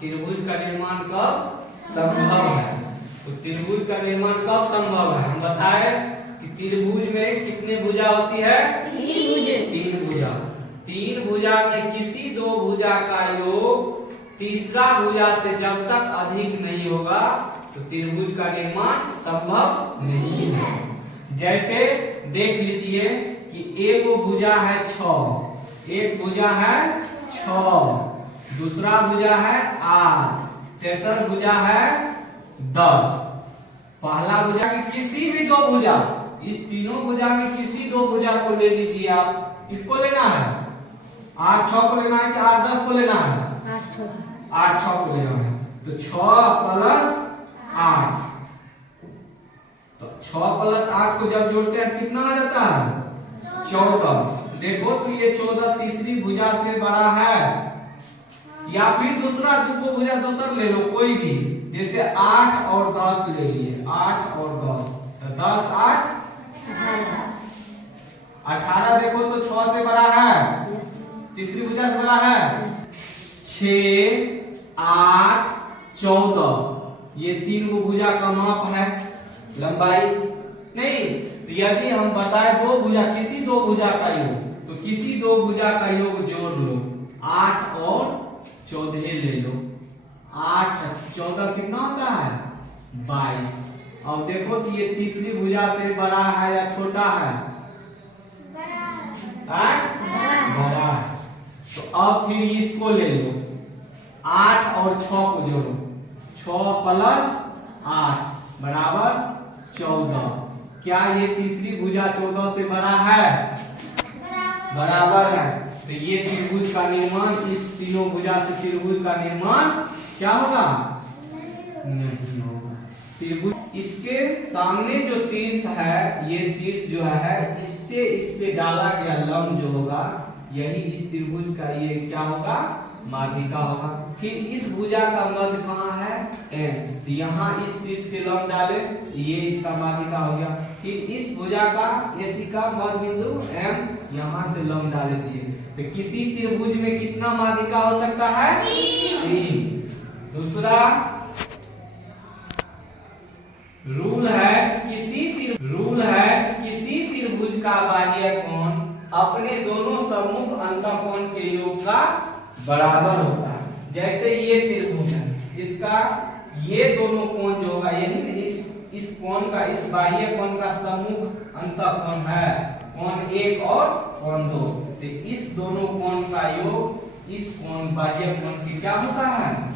त्रिभुज का निर्माण कब संभव है। तो त्रिभुज का निर्माण कब संभव है, हम बताए कि त्रिभुज में कितने भुजा होती है, तीन भुजा। तीन भुजा के किसी दो भुजा का योग तीसरा भुजा से जब तक अधिक नहीं होगा तो त्रिभुज का निर्माण संभव नहीं है। जैसे देख लीजिए कि एक भुजा है 6, एक भुजा है 6, दूसरा भुजा है 8, तेसर भुजा है 10। पहला भुजा की किसी भी दो भुजा, इस तीनों भुजा में किसी दो भुजा को ले लीजिए आप। किसको लेना है, 8 6 को लेना है कि 8 10 को लेना है, 8 6 को लेना है। तो 6 प्लस 8, तो 6 प्लस 8 को जब जोड़ते हैं कितना आ जाता है, 14। देखो तो ये 14 तीसरी भुजा से बड़ा है, या फिर दूसरा जो भुजा दूसरा ले लो कोई भी, जैसे 8 और 10 ले लिए, 8 और 10, तो 10 8 18। देखो तो 6 से बड़ा है, तीसरी भुजा से बड़ा है, 6 8 14। ये तीन को भुजा का माप है, लंबाई नहीं। तो यदि हम बताए दो भुजा, किसी दो भुजा का योग, तो किसी दो भुजा का योग जोड़ लो, 8 और 14 ले लो। 8 14 कितना होता है, 22। अब देखो कि ये तीसरी भुजा से बड़ा है या छोटा है, बड़ा है। तो अब फिर इसको ले लो, 8 और 6 को जोड़ो, 6 प्लस 8 बराबर 14। क्या ये तीसरी भुजा 14 से बड़ा है, बराबर है। तो ये त्रिभुज का निर्माण, इस तीनों भुजा से त्रिभुज का निर्माण क्या होगा, नहीं होगा। त्रिभुज इसके सामने जो शीर्ष है, ये शीर्ष जो है इससे इस पे डाला गया लंब जो होगा, यही इस त्रिभुज का ये क्या होगा, माध्यिका होगा। फिर इस भुजा का मध्य कहाँ है, M। तो यहाँ इस शीर्ष से लंब डाले, ये इसका माध्यिका हो गया। फिर इस भुजा का AC का मध्य बिंदु M, यहाँ से लंब डाले दिए। तो किसी त्रिभुज में कितना माध्यिका हो सकता है, 3। दूसरा रूल है कि किसी त्रिभुज का बाह्य कोण अपने दोनों सम्मुख अंतःकोण के योग का बराबर होता है। जैसे ये त्रिभुज है, इसका ये दोनों कोण जो होगा, यही इस कोण का, इस बाह्य कोण का सम्मुख अंतःकोण है कोण 1 और कोण 2। तो इस दोनों कोण का योग इस कोण बाह्य कोण के क्या होता है,